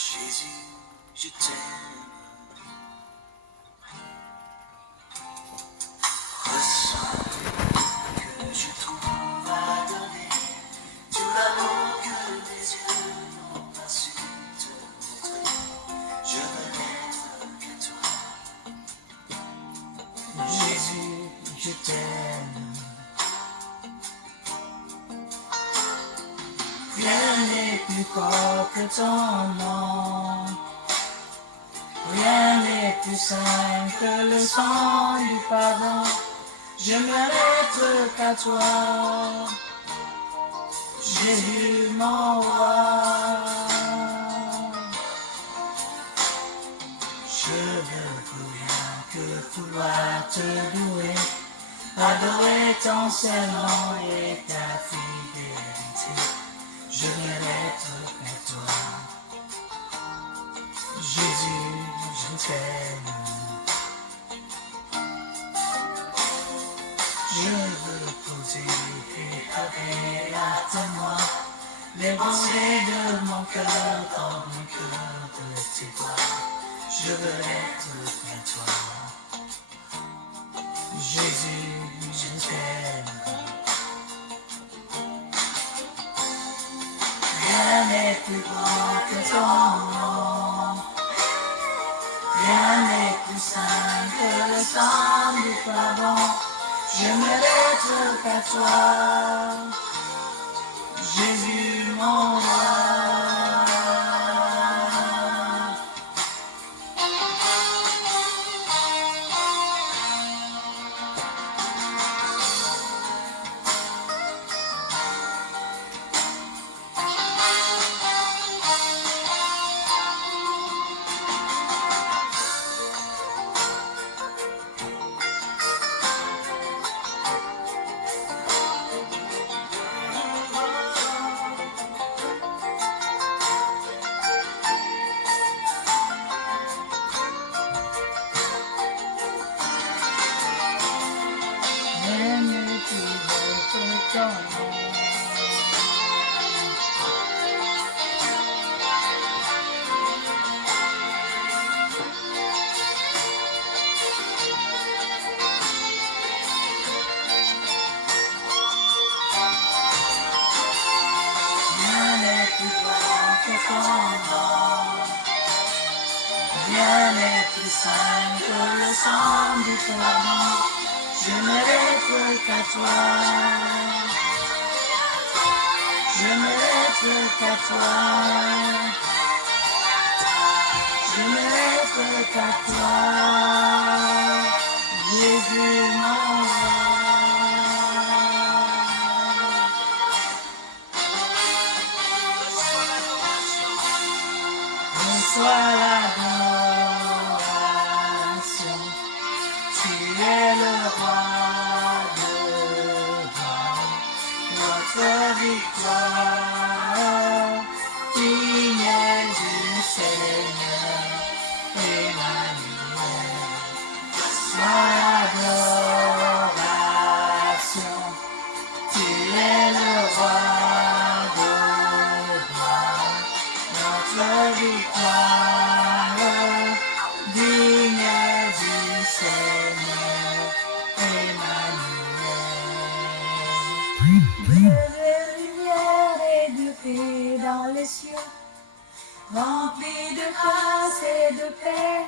Jésus, je t'aime. Reçois que je trouve à donner, tout l'amour que mes yeux n'ont pas su te montrer. Je veux n'être que toi. Jésus, je t'aime. Rien n'est plus fort que ton nom. Rien n'est plus saint que le sang du pardon. Je me n'être qu'à toi, Jésus mon roi. Je veux pour rien que pouvoir te louer, adorer ton seul nom et ta fidélité. Je veux n'être qu'à toi, Jésus, je t'aime. Je veux poser et avec à témoin les pensées de mon cœur comme mon cœur de tes doigts. Je veux être qu'à toi, Jésus, je t'aime. Rien n'est plus grand que ton nom. Rien n'est plus saint que le sang du pardon. Je me n'être qu'à toi, Jésus mon roi. Rien n'est plus beau que ton nom. Rien n'est plus beau que ton nom. Rien n'est plus saint que le sang du pardon. Je ne n'être qu'à toi, je ne n'être qu'à toi, je ne n'être qu'à toi, Jésus mon roi. Reçois l'adoration, tu es le roi de gloire, notre victoire, digne du Seigneur, Emmanuel. Reçois l'adoration, tu es le roi de gloire, notre victoire, digne du Seigneur, Emmanuel. Dieu de lumière et de paix dans les cieux, rempli de grâce et de paix,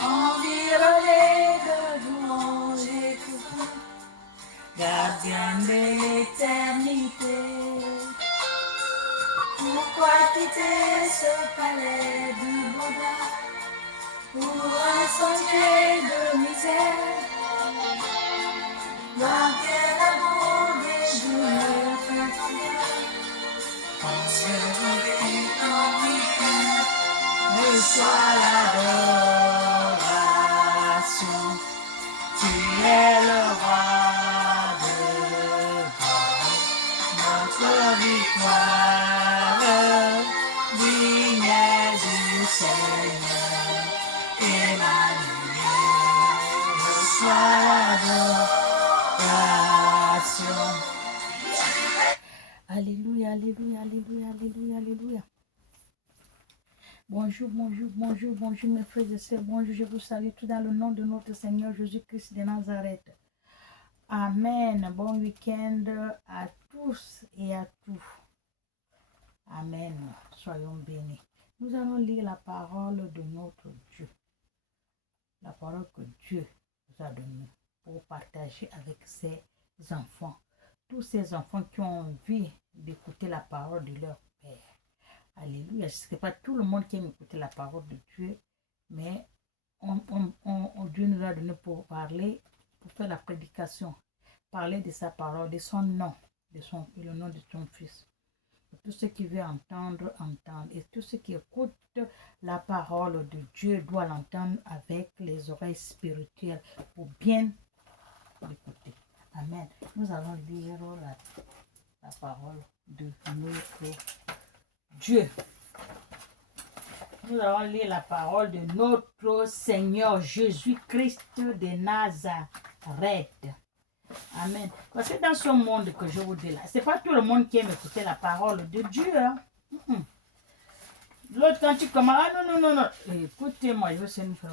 environné de louanges et couronnes, gardien de l'éternité. Pourquoi quitter ce palais de bonheur pour un sentier de misère? Voir quel amour des jours fait quand je reviens en week-end. Reçois l'adoration, tu es le roi de gloire, notre victoire, digne du Seigneur, Emmanuel. Reçois l'adoration. Alléluia, alléluia, alléluia, alléluia, alléluia. Bonjour, bonjour, bonjour, bonjour mes frères et sœurs. Bonjour, je vous salue tout dans le nom de notre Seigneur Jésus-Christ de Nazareth. Amen. Bon week-end à tous et à tous. Amen. Soyons bénis. Nous allons lire la parole de notre Dieu. La parole que Dieu nous a donnée pour partager avec ses enfants. Tous ces enfants qui ont envie d'écouter la parole de leur Père. Alléluia. Ce n'est pas tout le monde qui aime écouter la parole de Dieu, mais Dieu nous a donné pour parler, pour faire la prédication, parler de sa parole, de son nom, et le nom de son Fils. Et tout ce qui veut entendre, entendre. Et tout ce qui écoute la parole de Dieu doit l'entendre avec les oreilles spirituelles pour bien l'écouter. Amen. Nous allons lire la parole de notre Dieu. Nous allons lire la parole de notre Seigneur Jésus-Christ de Nazareth. Amen. Parce que dans ce monde que je vous dis là, ce n'est pas tout le monde qui aime écouter la parole de Dieu. Hein? L'autre, quand tu commences, ah non. Écoutez-moi, je veux c'est une frère.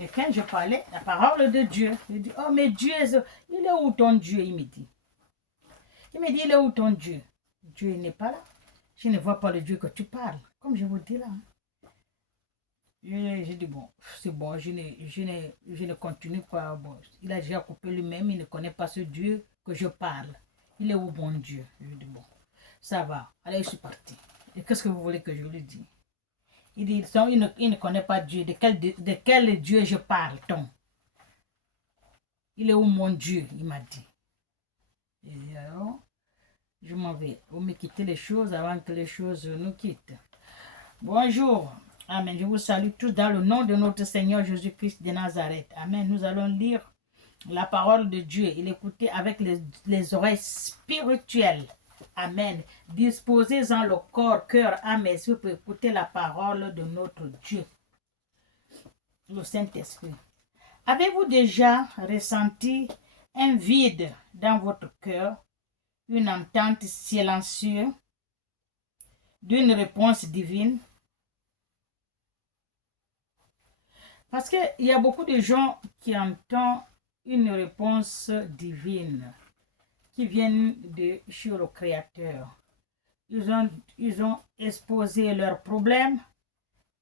Et quand je parlais la parole de Dieu, je dis, oh mais Dieu, il est où ton Dieu? Il me dit, il est où ton Dieu? Dieu n'est pas là. Je ne vois pas le Dieu que tu parles. Comme je vous dis là. J'ai dit, bon, c'est bon, je ne continue pas. Bon, il a déjà coupé lui-même, il ne connaît pas ce Dieu que je parle. Il est où, bon Dieu? Je dis, bon, ça va. Allez, je suis parti. Et qu'est-ce que vous voulez que je lui dise? Il dit, il ne connaît pas Dieu. De quel Dieu je parle, ton? Il est où, mon Dieu? Il m'a dit. Et alors, je m'en vais. Vous me quittez les choses avant que les choses nous quittent. Bonjour. Amen. Je vous salue tous dans le nom de notre Seigneur Jésus-Christ de Nazareth. Amen. Nous allons lire la parole de Dieu et l'écouter avec les oreilles spirituelles. Amen. Disposez-en le corps, cœur, âme et esprit pour écouter la parole de notre Dieu, le Saint-Esprit. Avez-vous déjà ressenti un vide dans votre cœur, une entente silencieuse d'une réponse divine? Parce qu'il y a beaucoup de gens qui entendent une réponse divine qui vient de chez le Créateur. Ils ont exposé leurs problèmes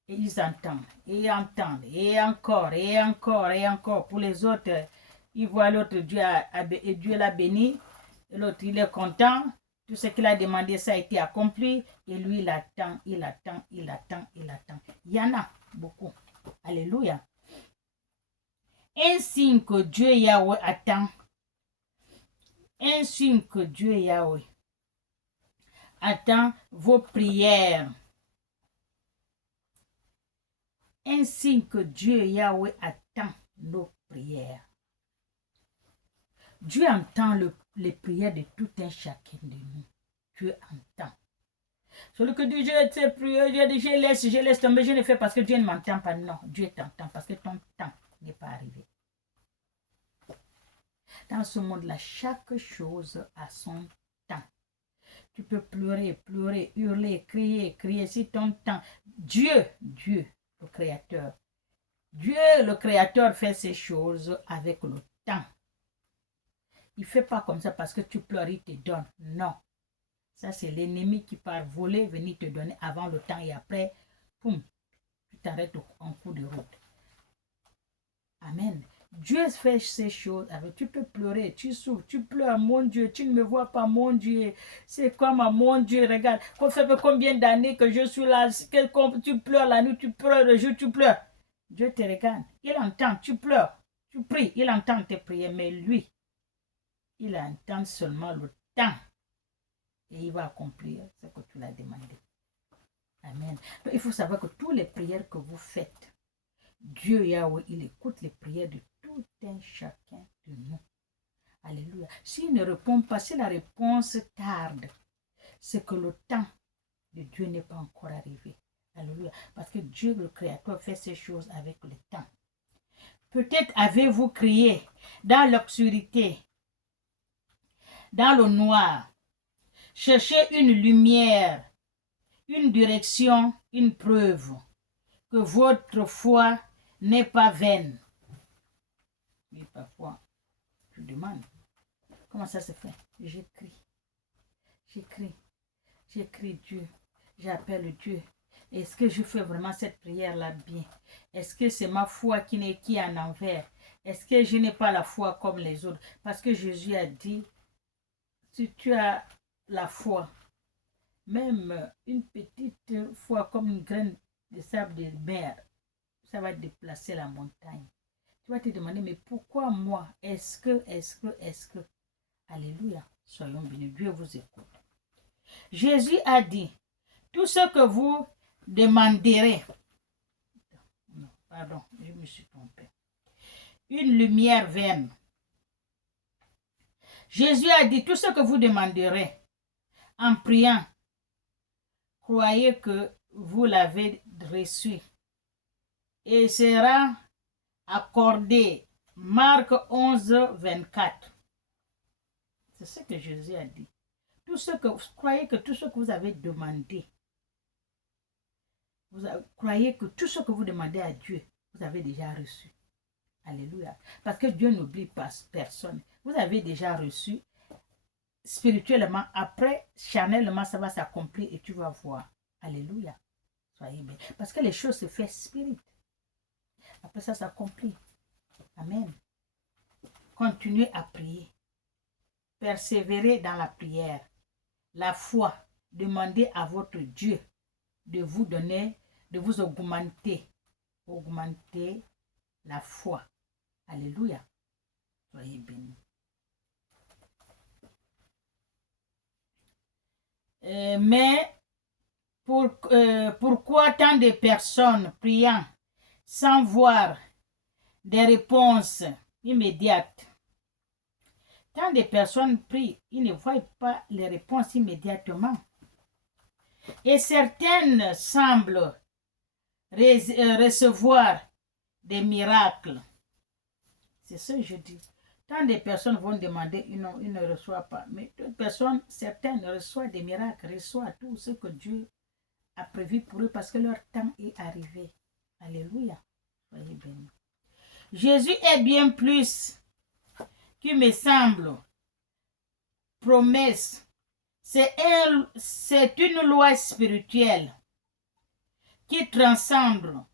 et ils entendent, et entendent, et encore, et encore, et encore. Pour les autres, ils voient l'autre, Dieu l'a béni, et l'autre, il est content. Tout ce qu'il a demandé, ça a été accompli, et lui, il attend, il attend, il attend, il attend. Il y en a beaucoup. Alléluia. Un signe que Dieu Yahweh attend. Un signe que Dieu Yahweh attend vos prières. Un signe que Dieu Yahweh attend nos prières. Dieu entend les prières de tout un chacun de nous. Dieu entend. Celui que dit, je prie, je laisse tomber, je ne fais parce que Dieu ne m'entend pas. Non, Dieu t'entend parce que ton temps n'est pas arrivé. Dans ce monde-là, chaque chose a son temps. Tu peux pleurer, hurler, crier, si ton temps. Dieu, le Créateur. Dieu, le Créateur, fait ces choses avec le temps. Il ne fait pas comme ça parce que tu pleures, il te donne. Non. Ça, c'est l'ennemi qui part voler, venir te donner avant le temps et après, poum, tu t'arrêtes en cours de route. Amen. Dieu fait ces choses avec. Tu peux pleurer, tu souffres, tu pleures, mon Dieu, tu ne me vois pas, mon Dieu. C'est comme mon Dieu, regarde. Ça fait combien d'années que je suis là, tu pleures la nuit, tu pleures le jour, tu pleures. Dieu te regarde, il entend, tu pleures, tu pries, il entend tes prières, mais lui, il entend seulement le temps. Et il va accomplir ce que tu l'as demandé. Amen. Donc, il faut savoir que toutes les prières que vous faites, Dieu Yahweh, il écoute les prières de tout un chacun de nous. Alléluia. S'il ne répond pas, si la réponse tarde, c'est que le temps de Dieu n'est pas encore arrivé. Alléluia. Parce que Dieu, le Créateur, fait ces choses avec le temps. Peut-être avez-vous crié dans l'obscurité, dans le noir. Cherchez une lumière, une direction, une preuve. que votre foi n'est pas vaine. Et parfois, je demande, comment ça se fait? J'écris Dieu, j'appelle Dieu. Est-ce que je fais vraiment cette prière-là bien? Est-ce que c'est ma foi qui est en envers? Est-ce que je n'ai pas la foi comme les autres? Parce que Jésus a dit, si tu as la foi, même une petite foi comme une graine de sable de mer, ça va déplacer la montagne. Tu vas te demander, mais pourquoi moi? Est-ce que? Alléluia. Soyons bénis. Dieu vous écoute. Jésus a dit, tout ce que vous demanderez, non, pardon, je me suis trompé, une lumière vaine. Jésus a dit, tout ce que vous demanderez en priant, croyez que vous l'avez reçu et sera accordé. Marc 11, 24. C'est ce que Jésus a dit. Croyez que tout ce que vous avez demandé, croyez que tout ce que vous demandez à Dieu, vous avez déjà reçu. Alléluia. Parce que Dieu n'oublie pas personne. Vous avez déjà reçu spirituellement. Après, charnellement, ça va s'accomplir et tu vas voir. Alléluia. Soyez bien. Parce que les choses se font spirit. Après ça s'accomplit. Amen. Continuez à prier. Persévérez dans la prière. La foi. Demandez à votre Dieu de vous donner, de vous augmenter. Augmenter la foi. Alléluia. Soyez bénis. Mais pourquoi tant de personnes priant sans voir des réponses immédiates? Tant de personnes prient, ils ne voient pas les réponses immédiatement. Et certaines semblent recevoir des miracles. C'est ce que je dis. Tant de personnes vont demander, ils ne reçoivent pas. Mais d'autres personnes, certaines reçoivent des miracles, reçoivent tout ce que Dieu a prévu pour eux parce que leur temps est arrivé. Alléluia. Soyez bénis. Jésus est bien plus qu'il me semble. Promesse. C'est une loi spirituelle qui transcende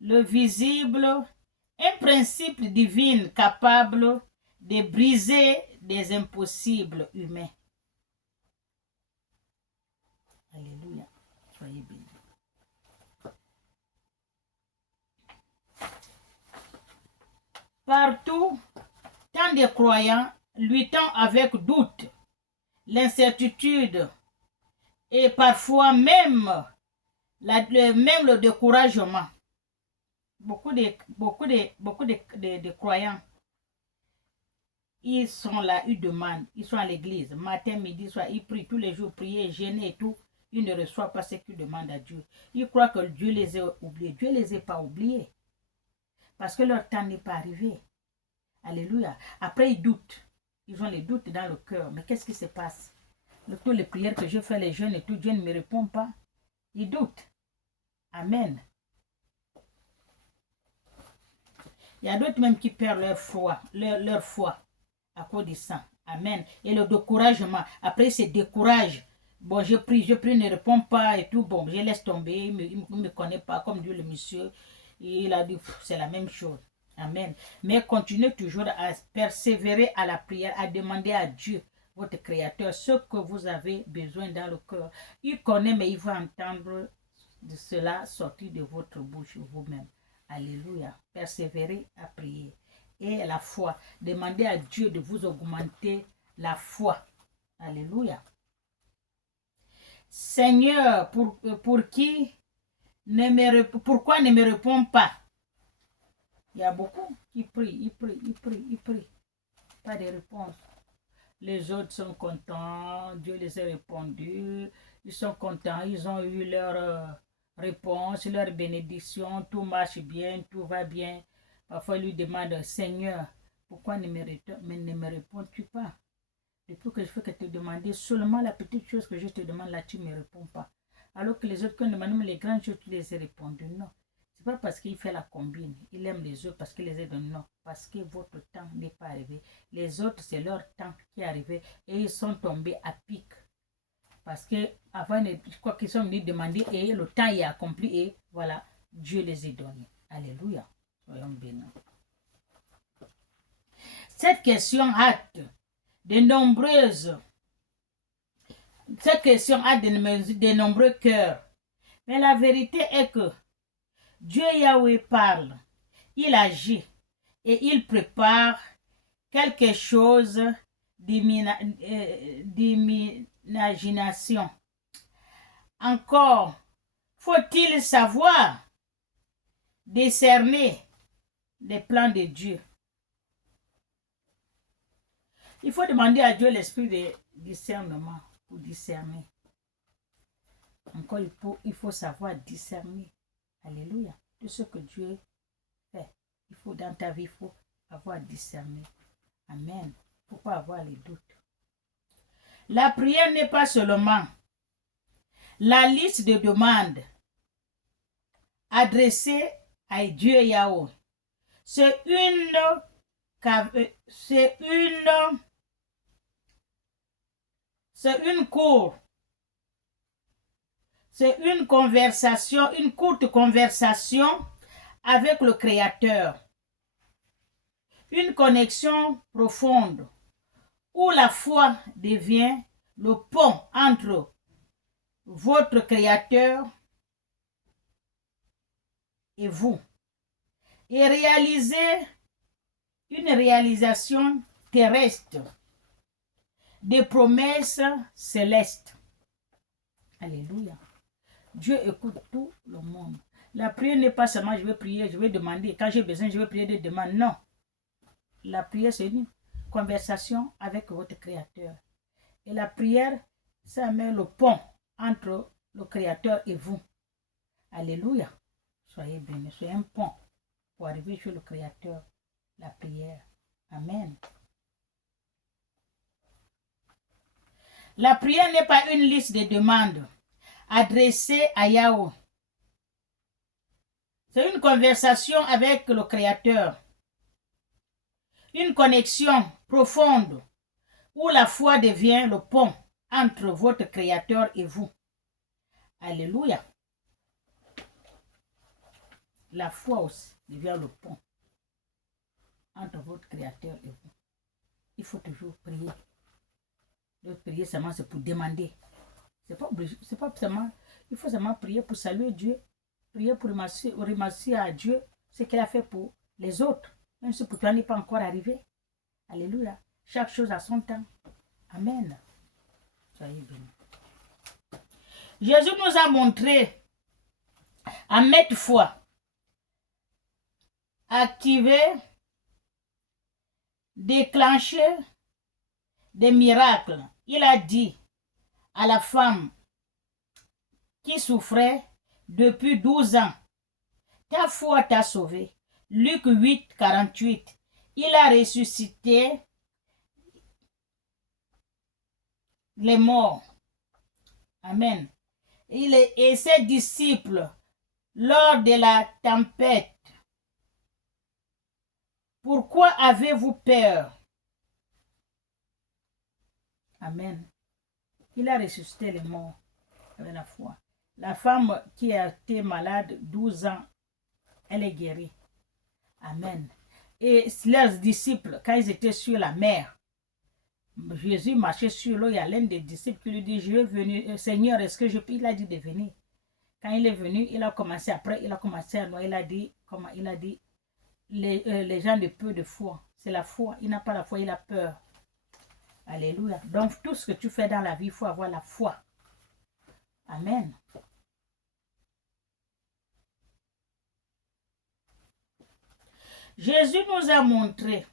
le visible, un principe divin capable de briser des impossibles humains. Alléluia. Soyez bénis. Partout, tant de croyants luttant avec doute, l'incertitude et parfois même le découragement. Beaucoup de croyants, ils sont là, ils demandent, ils sont à l'église, matin, midi, soir, ils prient tous les jours, prier, jeûner et tout. Ils ne reçoivent pas ce qu'ils demandent à Dieu. Ils croient que Dieu les a oubliés. Dieu ne les a pas oubliés. Parce que leur temps n'est pas arrivé. Alléluia. Après, ils doutent. Ils ont les doutes dans le cœur. Mais qu'est-ce qui se passe? Toutes les prières que je fais, les jeûnes et tout, Dieu ne me répond pas. Ils doutent. Amen. Il y a d'autres même qui perdent leur foi à cause du sang. Amen. Et le découragement. Après, ils se découragent. Bon, je prie, il ne répond pas et tout. Bon, je laisse tomber. Il ne me connaît pas. Comme dit le monsieur, il a dit, c'est la même chose. Amen. Mais continuez toujours à persévérer à la prière, à demander à Dieu, votre Créateur, ce que vous avez besoin dans le cœur. Il connaît, mais il va entendre de cela sortir de votre bouche vous-même. Alléluia. Persévérez à prier. Et la foi. Demandez à Dieu de vous augmenter la foi. Alléluia. Seigneur, pourquoi ne me répond pas? Il y a beaucoup qui prient, ils prient. Pas de réponse. Les autres sont contents, Dieu les a répondu, ils sont contents, ils ont eu leur réponse, leur bénédiction, tout marche bien, tout va bien. Parfois, il lui demande, Seigneur, pourquoi ne me réponds-tu pas? Depuis que je fais que te demander seulement la petite chose que je te demande là, tu ne me réponds pas. Alors que les autres qui ont demandé les grandes choses, tu les as répondu. Non. C'est pas parce qu'il fait la combine, il aime les autres parce qu'il les aide. Non, parce que votre temps n'est pas arrivé. Les autres, c'est leur temps qui est arrivé et ils sont tombés à pic. Parce que avant, je crois qu'ils sont venus demander et le temps est accompli et voilà, Dieu les a donnés. Alléluia. Soyons bénis. Cette question hâte de nombreuses. Cette question a de nombreux cœurs. Mais la vérité est que Dieu Yahweh parle, il agit et il prépare quelque chose d'imagination. Encore, faut-il savoir décerner les plans de Dieu. Il faut demander à Dieu l'esprit de discernement pour discerner. Encore, il faut savoir discerner. Alléluia. Tout ce que Dieu fait. Il faut dans ta vie, il faut avoir discerné. Amen. Il ne faut pas avoir les doutes. La prière n'est pas seulement la liste de demandes adressées à Dieu Yahweh. C'est une conversation, une courte conversation avec le Créateur. Une connexion profonde où la foi devient le pont entre votre Créateur et vous. Et réaliser une réalisation terrestre des promesses célestes. Alléluia. Dieu écoute tout le monde. La prière n'est pas seulement je vais prier, je vais demander. Quand j'ai besoin, je vais prier des demandes. Non. La prière, c'est une conversation avec votre Créateur. Et la prière, ça met le pont entre le Créateur et vous. Alléluia. Soyez bénis. Soyez un pont pour arriver chez le Créateur. La prière. Amen. La prière n'est pas une liste de demandes adressée à Yahweh. C'est une conversation avec le Créateur. Une connexion profonde où la foi devient le pont entre votre Créateur et vous. Alléluia. La foi aussi devient le pont entre votre Créateur et vous. Il faut toujours prier. Le prier seulement c'est pour demander. C'est pas seulement, il faut seulement prier pour saluer Dieu. Prier pour remercier à Dieu ce qu'il a fait pour les autres. Même si pour toi n'est pas encore arrivé. Alléluia. Chaque chose a son temps. Amen. Soyez bénis. Jésus nous a montré à maintes fois activer, déclencher des miracles. Il a dit à la femme qui souffrait depuis 12 ans, ta foi t'a sauvé. Luc 8, 48. Il a ressuscité les morts. Amen. Et ses disciples, lors de la tempête, pourquoi avez-vous peur? Amen. Il a ressuscité les morts avec la foi. La femme qui a été malade 12 ans, elle est guérie. Amen. Et leurs disciples, quand ils étaient sur la mer, Jésus marchait sur l'eau, il y a l'un des disciples qui lui dit, je vais venir, Seigneur, est-ce que je peux? Il a dit de venir. Quand il est venu, il a commencé, après il a commencé à noyer, il a dit, les gens de peu de foi, c'est la foi, il n'a pas la foi, il a peur. Alléluia. Donc tout ce que tu fais dans la vie, il faut avoir la foi. Amen. Jésus nous a montré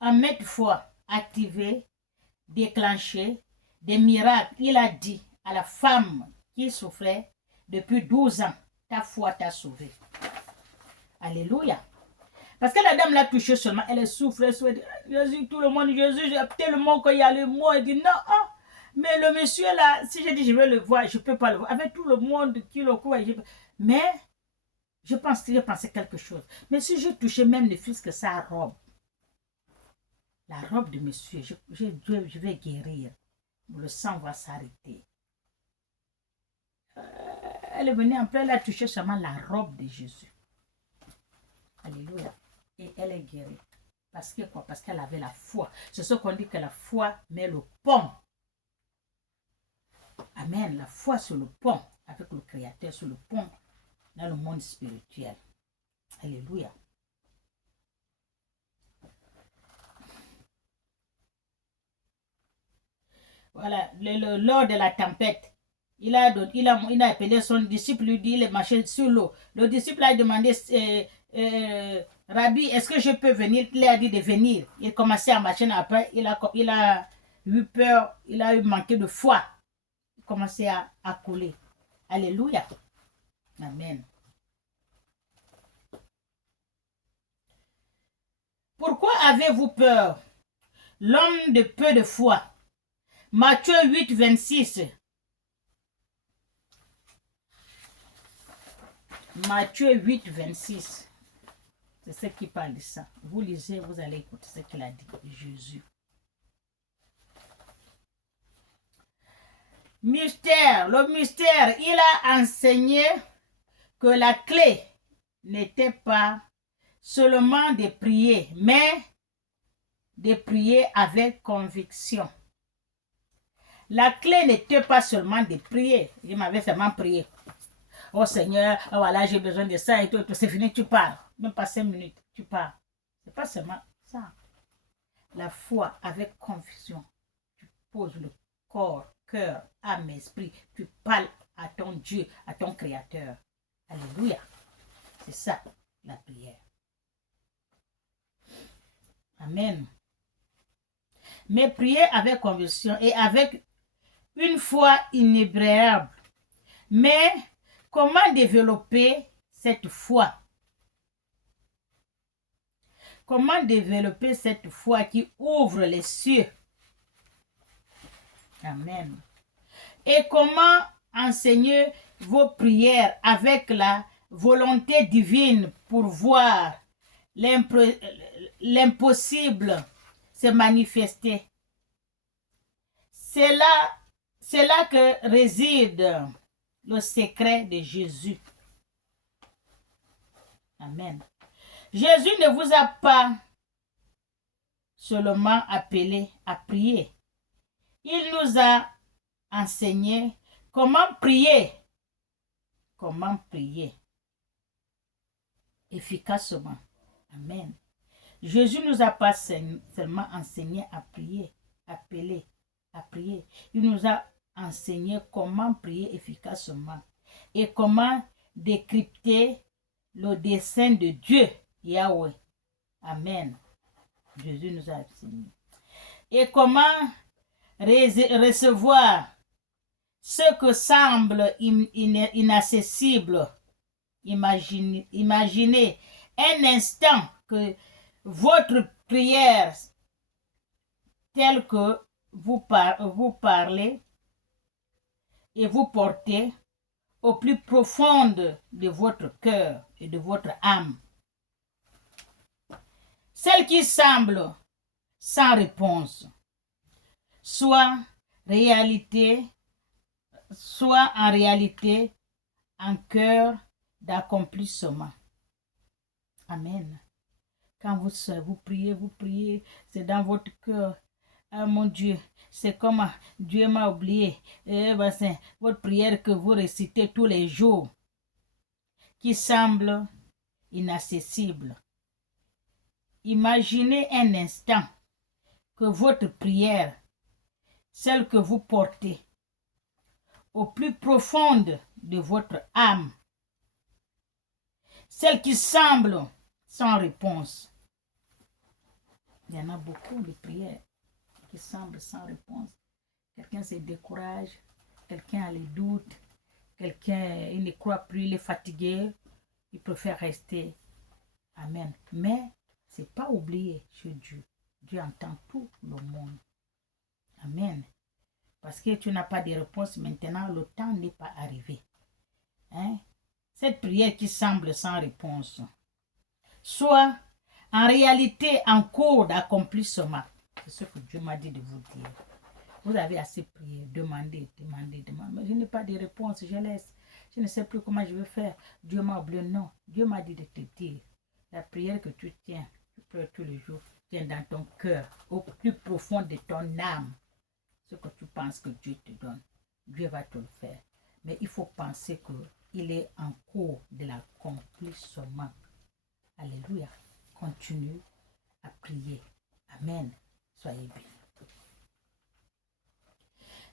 à maintes fois activer, déclencher des miracles. Il a dit à la femme qui souffrait depuis 12 ans, ta foi t'a sauvé. Alléluia. Parce que la dame l'a touché seulement, elle souffre, elle souffre. Jésus, tout le monde, Jésus, tellement qu'il y a le mot, il dit non, ah, mais le monsieur là, si je dis je vais le voir, je ne peux pas le voir. Avec tout le monde qui le court, mais Je pensais quelque chose. Mais si je touchais même ne fût-ce que sa robe, la robe de monsieur, je vais guérir. Le sang va s'arrêter. Elle est venue en plein, elle a touché seulement la robe de Jésus. Alléluia. Et elle est guérie. Parce que quoi? Parce qu'elle avait la foi. C'est ce qu'on dit que la foi met le pont. Amen. La foi sur le pont, avec le Créateur sur le pont, dans le monde spirituel. Alléluia. Voilà, lors de la tempête, il a appelé son disciple, lui dit, il est marché sur l'eau. Le disciple a demandé, Rabbi, est-ce que je peux venir? Il a dit de venir. Il commençait à marcher après, il a eu peur, il a eu manqué de foi. Il commençait à couler. Alléluia. Amen. Pourquoi avez-vous peur, l'homme de peu de foi? Matthieu 8, 26. Matthieu 8, 26. C'est ce qui parle de ça. Vous lisez, vous allez écouter ce qu'il a dit, Jésus. Mystère, le mystère, il a enseigné que la clé n'était pas seulement de prier, mais de prier avec conviction. La clé n'était pas seulement de prier. Il m'avait seulement prié. Oh Seigneur, oh voilà, j'ai besoin de ça et tout. C'est fini, tu pars. Même pas 5 minutes, tu pars. C'est pas seulement ça. La foi avec conviction. Tu poses le corps, cœur, âme, esprit. Tu parles à ton Dieu, à ton Créateur. Alléluia. C'est ça, la prière. Amen. Mais prier avec conviction et avec une foi inébranlable. Mais comment développer cette foi? Comment développer cette foi qui ouvre les cieux? Amen. Et comment enseigner vos prières avec la volonté divine pour voir l'impossible se manifester? C'est là que réside le secret de Jésus. Amen. Jésus ne vous a pas seulement appelé à prier. Il nous a enseigné comment prier. Comment prier efficacement. Amen. Jésus ne nous a pas seulement enseigné à prier, appelé à prier. Il nous a enseigné comment prier efficacement et comment décrypter le dessein de Dieu, Yahweh. Amen. Jésus nous a enseigné. Et comment recevoir ce que semble inaccessible. Imaginez un instant que votre prière, telle que vous parlez et vous portez au plus profond de votre cœur et de votre âme. Celle qui semble sans réponse, soit en réalité un cœur d'accomplissement. Amen. Quand vous priez, c'est dans votre cœur. Ah mon Dieu, c'est comme Dieu m'a oublié. C'est votre prière que vous récitez tous les jours, qui semble inaccessible. Imaginez un instant que votre prière, celle que vous portez, au plus profonde de votre âme, celle qui semble sans réponse. Il y en a beaucoup de prières qui semblent sans réponse. Quelqu'un se décourage, quelqu'un a les doutes, quelqu'un il ne croit plus, il est fatigué, il préfère rester. Amen. Mais ce n'est pas oublié chez Dieu. Dieu entend tout le monde. Amen. Parce que tu n'as pas de réponse maintenant, le temps n'est pas arrivé. Hein? cette prière qui semble sans réponse soit en réalité en cours d'accomplissement. C'est ce que Dieu m'a dit de vous dire. Vous avez assez prié, demandez. Mais je n'ai pas de réponse, je laisse. Je ne sais plus comment je vais faire. Dieu m'a oublié. Non, Dieu m'a dit de te dire. La prière que tu tiens, tu pleures tous les jours, tiens dans ton cœur, au plus profond de ton âme. Ce que tu penses que Dieu te donne, Dieu va te le faire. Mais il faut penser qu'il est en cours de l'accomplissement. Alléluia. Continue à prier. Amen. Soyez bénis.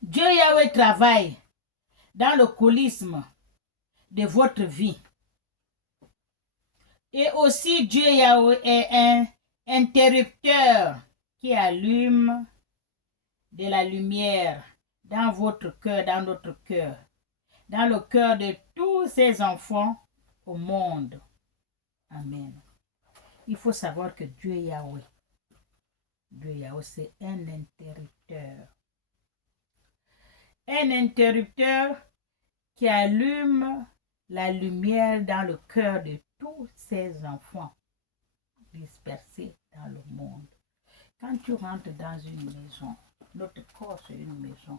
Dieu Yahweh travaille dans le coulisme de votre vie. Et aussi Dieu Yahweh est un interrupteur qui allume de la lumière dans votre cœur, dans notre cœur, dans le cœur de tous ses enfants au monde. Amen. Il faut savoir que Dieu Yahweh, c'est un interrupteur. Un interrupteur qui allume la lumière dans le cœur de tous ses enfants dispersés dans le monde. Quand tu rentres dans une maison, notre corps c'est une maison.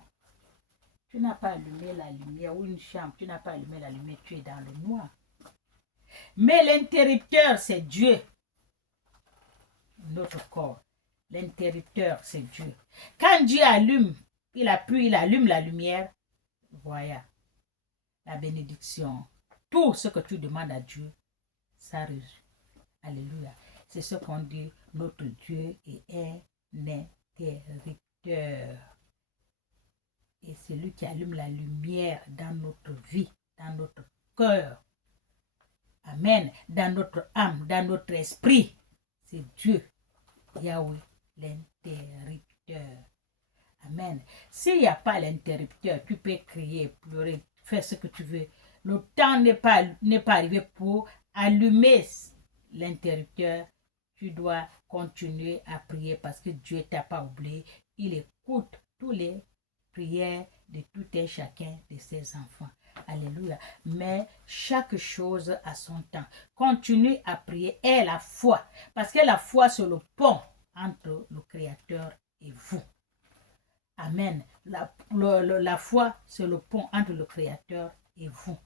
Tu n'as pas allumé la lumière ou une chambre, tu n'as pas allumé la lumière, tu es dans le noir. Mais l'interrupteur c'est Dieu. Notre corps, l'interrupteur c'est Dieu. Quand Dieu allume, il allume la lumière, voilà la bénédiction. Tout ce que tu demandes à Dieu, ça résout. Alléluia. C'est ce qu'on dit, notre Dieu est un interrupteur. Et c'est lui qui allume la lumière dans notre vie, dans notre cœur. Amen. Dans notre âme, dans notre esprit. C'est Dieu, Yahweh, l'interrupteur. Amen. S'il n'y a pas l'interrupteur, tu peux crier, pleurer, faire ce que tu veux. Le temps n'est pas arrivé pour allumer l'interrupteur. Tu dois continuer à prier parce que Dieu ne t'a pas oublié. Il écoute toutes les prières de tout et chacun de ses enfants. Alléluia. Mais chaque chose a son temps. Continue à prier et la foi. Parce que la foi, c'est le pont entre le Créateur et vous. Amen. La foi, c'est le pont entre le Créateur et vous.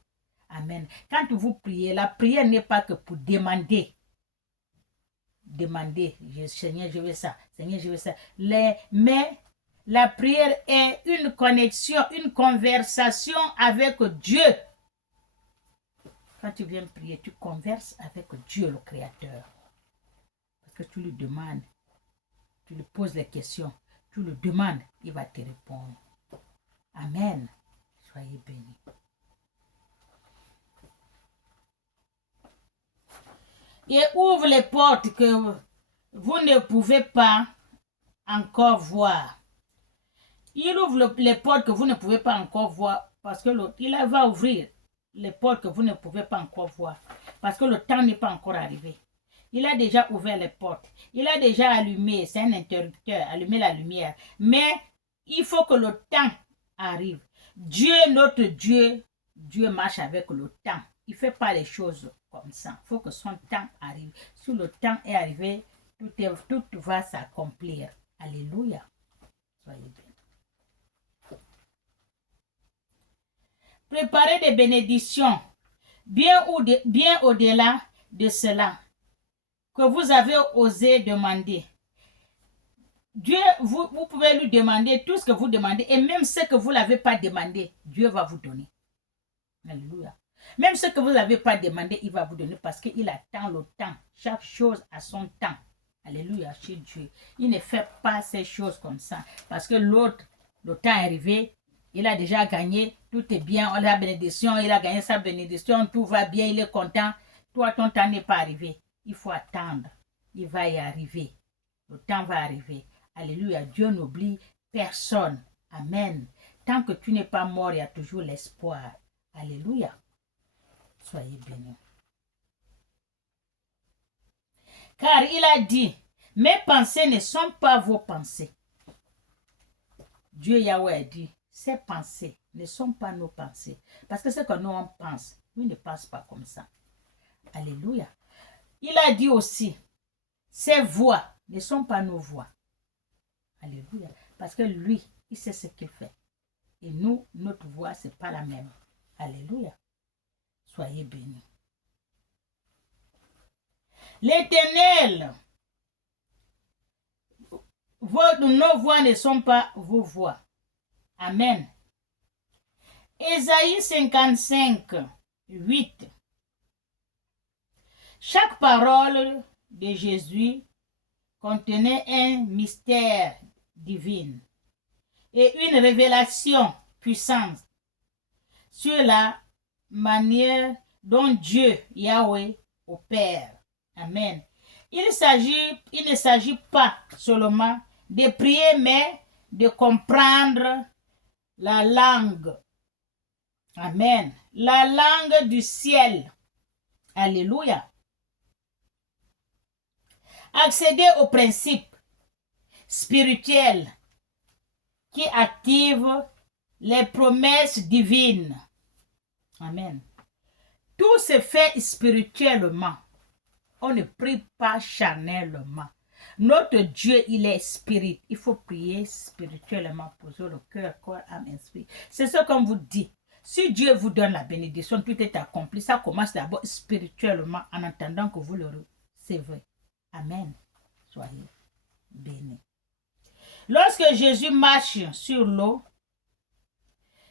Amen. Quand vous priez, la prière n'est pas que pour demander. Demander, Seigneur, je veux ça. Seigneur, je veux ça. Mais la prière est une connexion, une conversation avec Dieu. Quand tu viens prier, tu converses avec Dieu, le Créateur. Parce que tu lui demandes, tu lui poses les questions. Tu le demandes, il va te répondre. Amen. Soyez bénis. Et ouvre les portes que vous ne pouvez pas encore voir. Il ouvre les portes que vous ne pouvez pas encore voir parce que il va ouvrir les portes que vous ne pouvez pas encore voir parce que le temps n'est pas encore arrivé. Il a déjà ouvert les portes. Il a déjà allumé, c'est un interrupteur, allumé la lumière. Mais il faut que le temps arrive. Dieu, notre Dieu, Dieu marche avec le temps. Il ne fait pas les choses comme ça. Il faut que son temps arrive. Si le temps est arrivé, tout va s'accomplir. Alléluia. Soyez bénis. Préparez des bénédictions, bien au-delà de cela que vous avez osé demander. Dieu, vous pouvez lui demander tout ce que vous demandez et même ce que vous n'avez pas demandé, Dieu va vous donner. Alléluia. Même ce que vous n'avez pas demandé, il va vous donner parce qu'il attend le temps. Chaque chose a son temps. Alléluia, chez Dieu. Il ne fait pas ces choses comme ça parce que l'autre, le temps est arrivé, il a déjà gagné, tout est bien, on a la bénédiction, il a gagné sa bénédiction, tout va bien, il est content. Toi, ton temps n'est pas arrivé. Il faut attendre. Il va y arriver. Le temps va arriver. Alléluia. Dieu n'oublie personne. Amen. Tant que tu n'es pas mort, il y a toujours l'espoir. Alléluia. Soyez bénis. Car il a dit, mes pensées ne sont pas vos pensées. Dieu Yahweh a dit, ces pensées ne sont pas nos pensées. Parce que ce que nous on pense, Lui ne pense pas comme ça. Alléluia. Il a dit aussi, ses voix ne sont pas nos voix. Alléluia. Parce que lui, il sait ce qu'il fait. Et nous, notre voix, ce n'est pas la même. Alléluia. Soyez bénis. L'Éternel, nos voix ne sont pas vos voix. Amen. Ésaïe 55, 8. Chaque parole de Jésus contenait un mystère divin et une révélation puissante sur la manière dont Dieu, Yahweh, opère. Amen. Il ne s'agit pas seulement de prier, mais de comprendre la langue. Amen. La langue du ciel. Alléluia. Accéder aux principes spirituels qui activent les promesses divines. Amen. Tout se fait spirituellement. On ne prie pas charnellement. Notre Dieu, il est spirit. Il faut prier spirituellement, poser le cœur, corps, âme, esprit. C'est ce qu'on vous dit. Si Dieu vous donne la bénédiction, tout est accompli. Ça commence d'abord spirituellement en attendant que vous le recevez. Amen. Soyez bénis. Lorsque Jésus marche sur l'eau,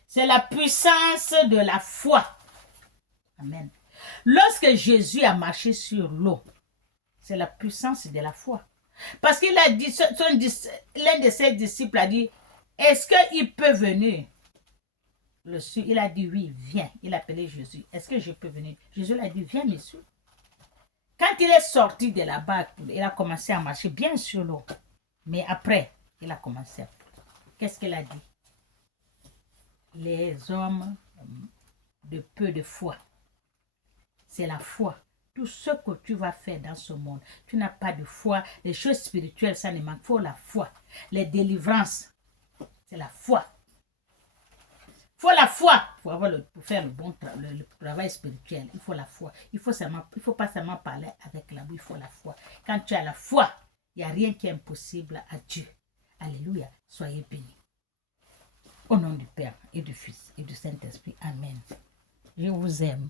c'est la puissance de la foi. Amen. Lorsque Jésus a marché sur l'eau, c'est la puissance de la foi. Parce qu'il a dit, l'un de ses disciples a dit, est-ce qu'il peut venir? Il a dit oui, viens. Il a appelé Jésus. Est-ce que je peux venir? Jésus a dit, viens, monsieur. Quand il est sorti de là-bas, il a commencé à marcher bien sur l'eau. Mais après, il a commencé à... Qu'est-ce qu'il a dit? Les hommes de peu de foi. C'est la foi. Tout ce que tu vas faire dans ce monde, tu n'as pas de foi. Les choses spirituelles, ça ne manque. Il faut la foi. Les délivrances, c'est la foi. Il faut la foi pour faire le travail spirituel. Il faut la foi. Il faut pas seulement parler avec la bouche, il faut la foi. Quand tu as la foi, il n'y a rien qui est impossible à Dieu. Alléluia. Soyez bénis. Au nom du Père et du Fils et du Saint-Esprit. Amen. Je vous aime.